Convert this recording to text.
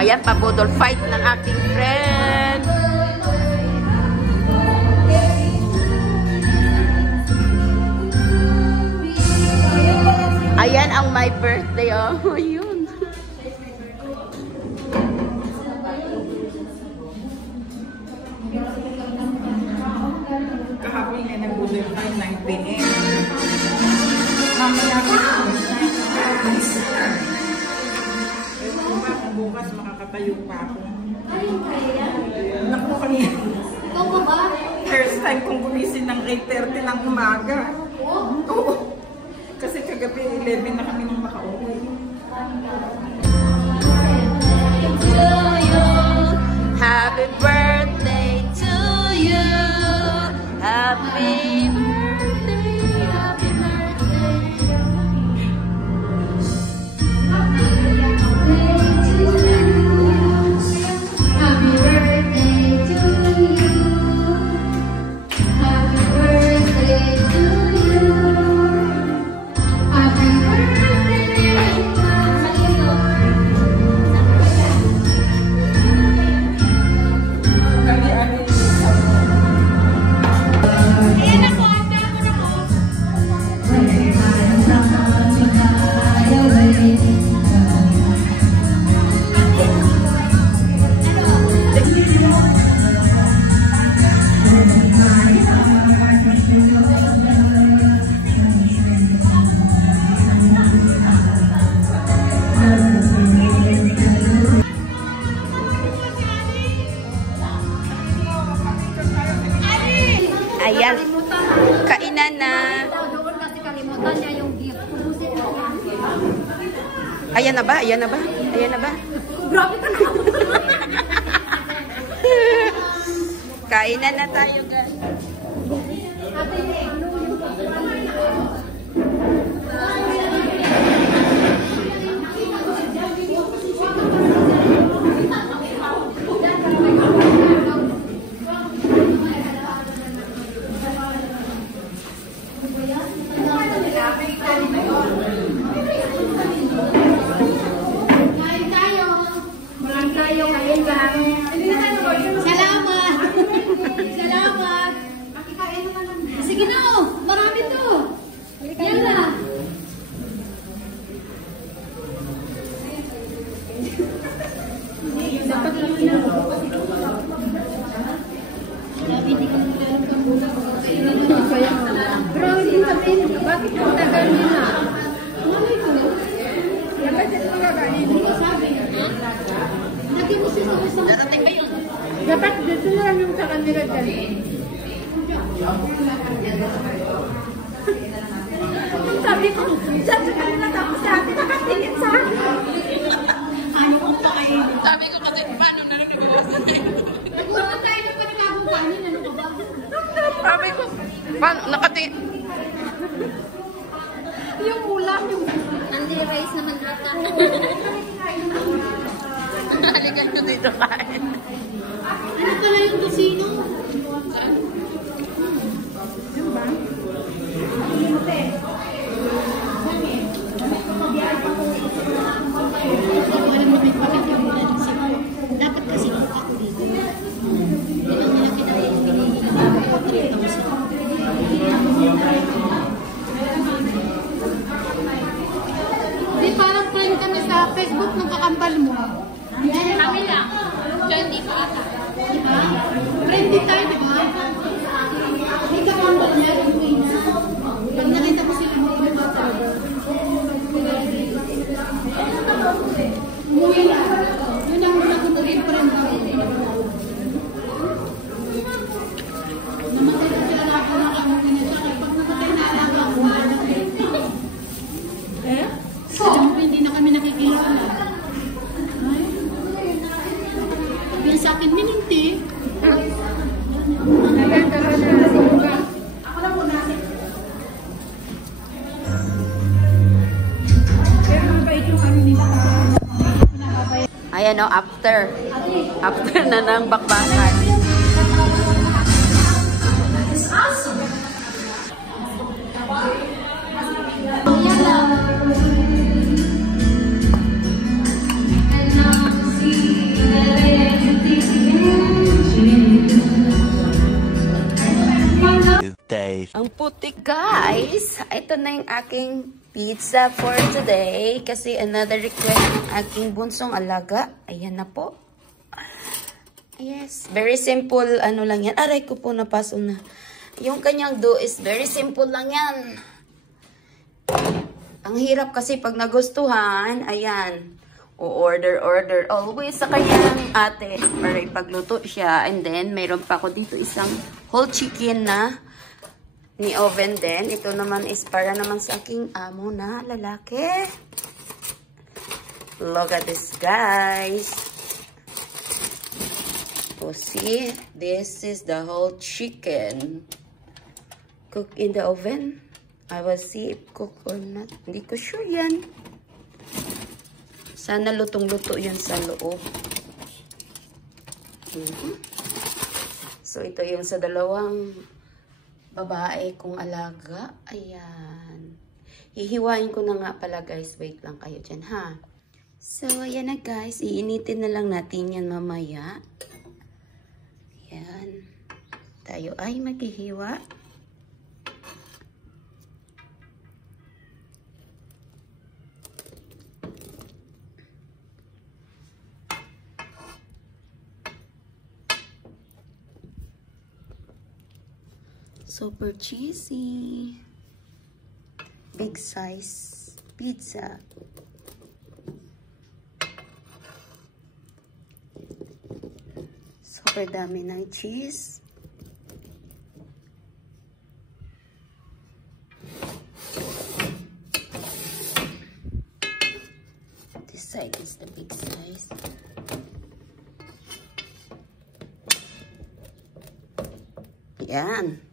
Ayan, pabudol fight ng aking friend. Ayan ang my birthday. Oh, yun. Kahapon na nag-budol fight ng PM. Mamaya ko bukas makakatayo pa ako. Ayun kaya? Naku kanina. Ikaw ba ba? First time kong gumising ng 8:30 ng umaga. Oo. Kasi kagabi 11 na kami nung makauwi. Happy birthday to you. Happy birthday. Happy Ayan, kainan na. Doon kasi kalimutan niya yung gift. Ayan na ba? Ayan na ba? Ayan na ba? Grabe ka na. Kainan na tayo, guys. Salamat! Salamat! Sige na oh! Marami to! Yan na! Dapat lang na. Hindi ko nagkaroon ka muna. Pero hindi sabihin, bakit ang tagal nila? Malay ko. Dapat ito magagaling. Sabi. Lagi mo siya sa Darating ba yun? dapat dito na lang yung sa kanila dali. Sabi ko, saan sa kanila tapos sa akin nakatingin sa akin. Ayaw ko pa kayo. Sabi ko kasi, paano na lang nag-iwasan na yun? Nagulong tayo ng panagabong kanin, ano ka ba? Sabi ko, paano? Nakatingin. Yung ulam, yung Andy-rice naman ata. Halika nyo dito kain. Ano pala yung tusino? Diba? Alam mo, may pakikimula ng sipa. Dapat kasi ako dito. Ilang malaki na yung binigil ako. 3,000. Di parang friend kami sa Facebook ng kakambal mo. Kami lang. Friendly pa ata. Diba? Friendly tayo, diba? May kakambal niya, umuwi na. Pag nakita ko sila mga bata, umuwi na. Yun ang muna ko naging friend ko. Namatay na sila na ako ng kamuwi na siya. Pag namatay na alaga ako, alam mo, hindi na kami nakikita na. Sabi sa akin, mininti. Ako na muna. Pero mabait yung ano nila. Ayan o, after. After na ng bakbakan. Yan lang. Ang puti, guys. Ito na yung aking pizza for today. Kasi another request ng aking bunsong alaga. Ayan na po. Yes. Very simple. Ano lang yan. Aray ko po, napaso na. Yung kanyang dough is very simple lang yan. Ang hirap kasi pag nagustuhan, ayan. Order always sa kanyang ate para ipagluto siya. And then, mayroon pa ako dito isang whole chicken na ni oven din. Ito naman is para naman sa aking amo na lalaki. Look at this, guys. Oh, see? This is the whole chicken. Cook in the oven. I will see if cook or not. Hindi ko sure yan. Sana lutong-luto yan sa loob. So, ito yung sa dalawang babae kong alaga. Ayan. Hihiwain ko na nga pala, guys. Wait lang kayo dyan, ha? So, ayan na, guys. Iinitin na lang natin yan mamaya. Ayan. Tayo ay maghihiwa. Super cheesy. Big size pizza. Super dami ng cheese. This side is the big size. Yan.